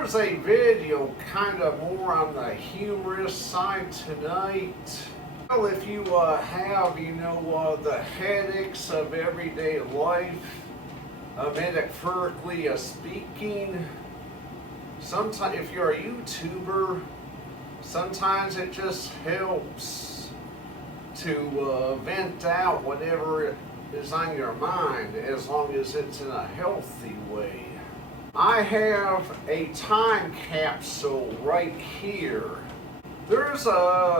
Here's a video kind of more on the humorous side tonight. Well, if you have, the headaches of everyday life, metaphorically speaking, sometimes if you're a YouTuber, sometimes it just helps to vent out whatever is on your mind, as long as it's in a healthy way. I have a time capsule right here. There's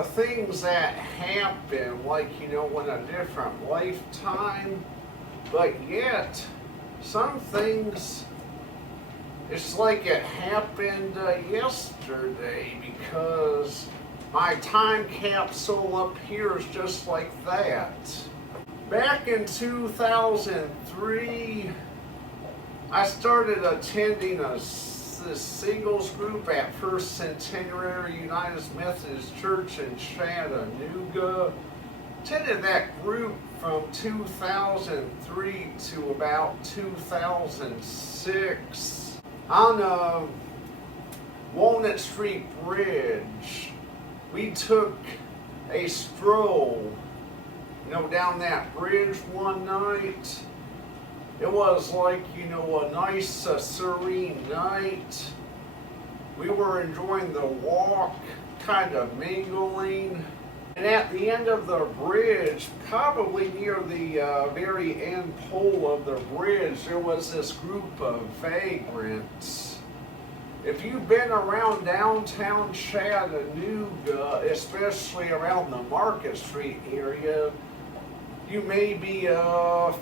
things that happen, like, in a different lifetime, but yet some things, it's like it happened yesterday, because my time capsule appears just like that. Back in 2003, I started attending this singles group at First Centenary United Methodist Church in Chattanooga. Attended that group from 2003 to about 2006 on Walnut Street Bridge. We took a stroll, down that bridge one night. It was like, a nice, serene night. We were enjoying the walk, kind of mingling. And at the end of the bridge, probably near the very end pole of the bridge, there was this group of vagrants. If you've been around downtown Chattanooga, especially around the Market Street area, you may be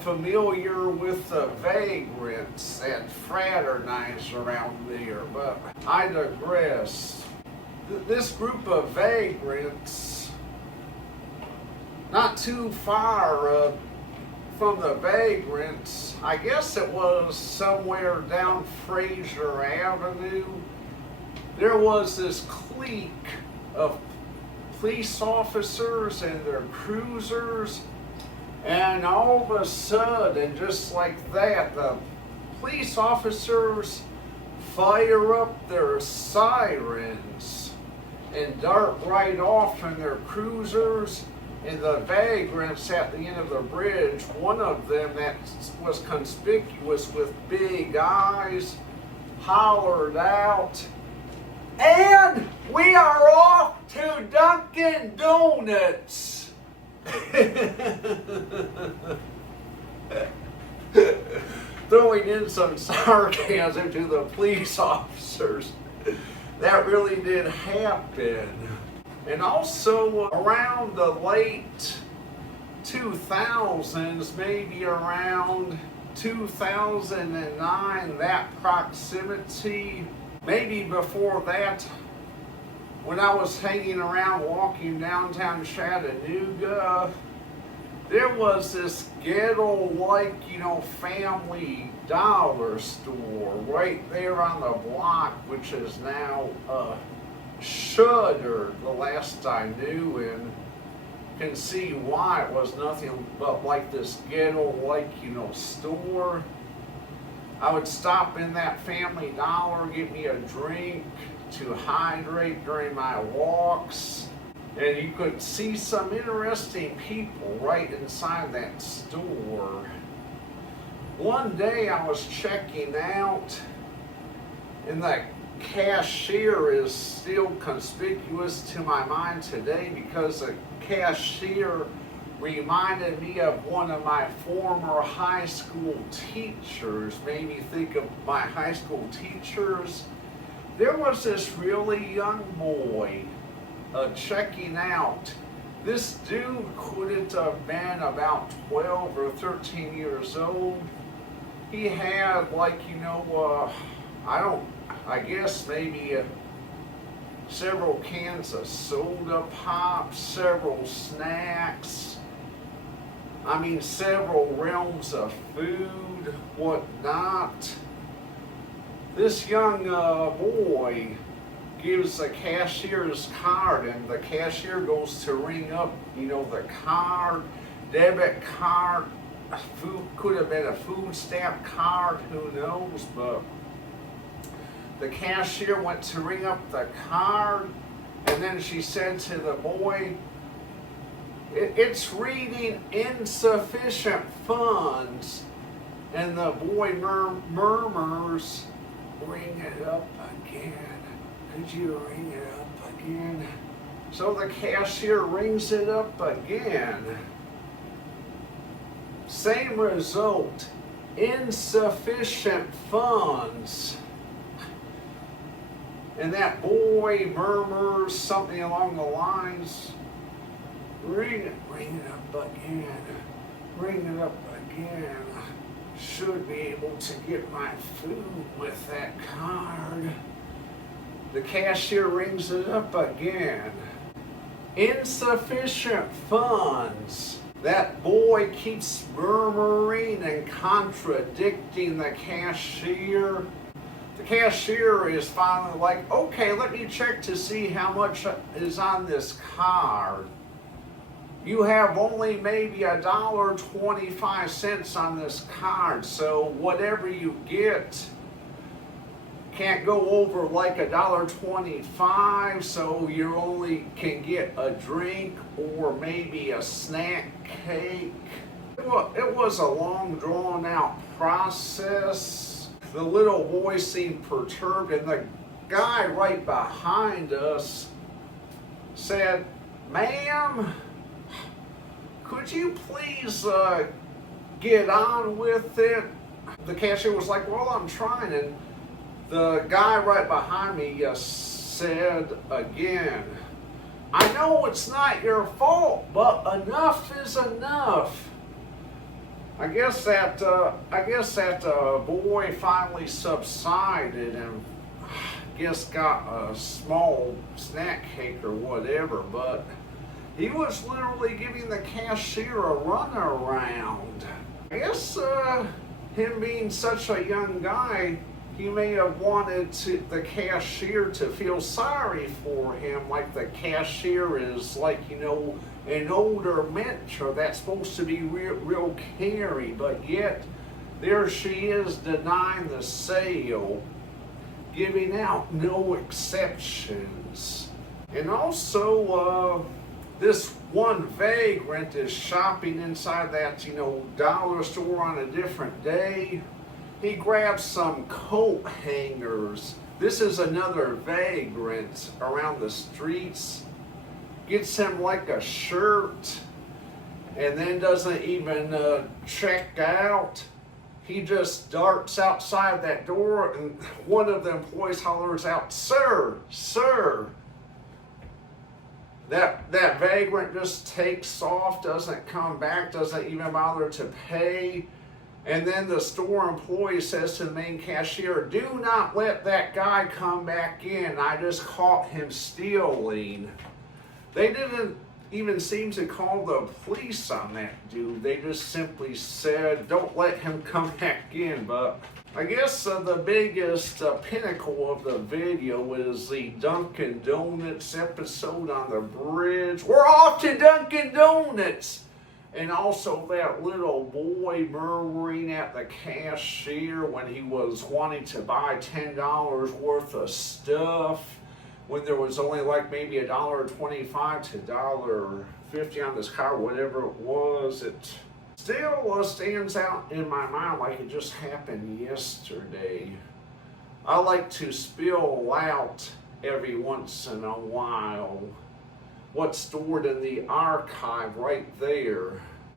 familiar with the vagrants that fraternize around there, but I digress. This group of vagrants, not too far from the vagrants, I guess it was somewhere down Fraser Avenue, there was this clique of police officers and their cruisers. And all of a sudden, just like that, the police officers fire up their sirens and dart right off in their cruisers. And the vagrants at the end of the bridge, one of them that was conspicuous with big eyes, hollered out, "And we are off to Dunkin' Donuts!" Throwing in some sarcasm to the police officers. That really did happen. And also around the late 2000s, maybe around 2009, that proximity, maybe before that, when I was hanging around walking downtown Chattanooga, there was this ghetto-like, family dollar store right there on the block, which is now shuttered the last I knew, and can see why. It was nothing but like this ghetto-like, store. I would stop in that Family Dollar, get me a drink to hydrate during my walks, and you could see some interesting people right inside that store. One day I was checking out, and the cashier is still conspicuous to my mind today, because the cashier reminded me of one of my former high school teachers, made me think of my high school teachers. There was this really young boy checking out. This dude couldn't have been about 12 or 13 years old. He had I guess maybe several cans of soda pop, several snacks, several realms of food, whatnot. This young boy gives the cashier's card, and the cashier goes to ring up, the card, debit card, food, could have been a food stamp card, who knows, but The cashier went to ring up the card, and then she said to the boy, it's reading insufficient funds. And the boy murmurs, ring it up again. Could you ring it up again? So the cashier rings it up again. Same result, insufficient funds. And that boy murmurs something along the lines, ring it up again, ring it up again. Should be able to get my food with that card. The cashier rings it up again. Insufficient funds. That boy keeps murmuring and contradicting the cashier. The cashier is finally like, okay, let me check to see how much is on this card. You have only maybe $1.25 on this card, so whatever you get can't go over like $1.25, so you only can get a drink or maybe a snack cake. It was a long, drawn-out process. The little boy seemed perturbed, and the guy right behind us said, "Ma'am, could you please get on with it?" The cashier was like, "Well, I'm trying." And the guy right behind me said again, "I know it's not your fault, but enough is enough." I guess that boy finally subsided and got a small snack cake or whatever, but he was literally giving the cashier a runaround. I guess him being such a young guy, he may have wanted the cashier to feel sorry for him, like the cashier is like, an older mentor that's supposed to be real caring, but yet there she is denying the sale, giving out no exceptions. And also, this one vagrant is shopping inside that, dollar store on a different day. He grabs some coat hangers. This is another vagrant around the streets. Gets him like a shirt and then doesn't even check out. He just darts outside that door, and one of the employees hollers out, "Sir, sir." That vagrant just takes off, doesn't come back, doesn't even bother to pay. And then the store employee says to the main cashier, "Do not let that guy come back in. I just caught him stealing." They didn't even seem to call the police on that dude. They just simply said, "Don't let him come back in." But I guess the biggest pinnacle of the video is the Dunkin' Donuts episode on the bridge. We're off to Dunkin' Donuts! And also that little boy murmuring at the cashier when he was wanting to buy $10 worth of stuff, when there was only like maybe $1.25 to $1.50 on this car, whatever it was. It still stands out in my mind like it just happened yesterday. I like to spill out every once in a while what's stored in the archive right there.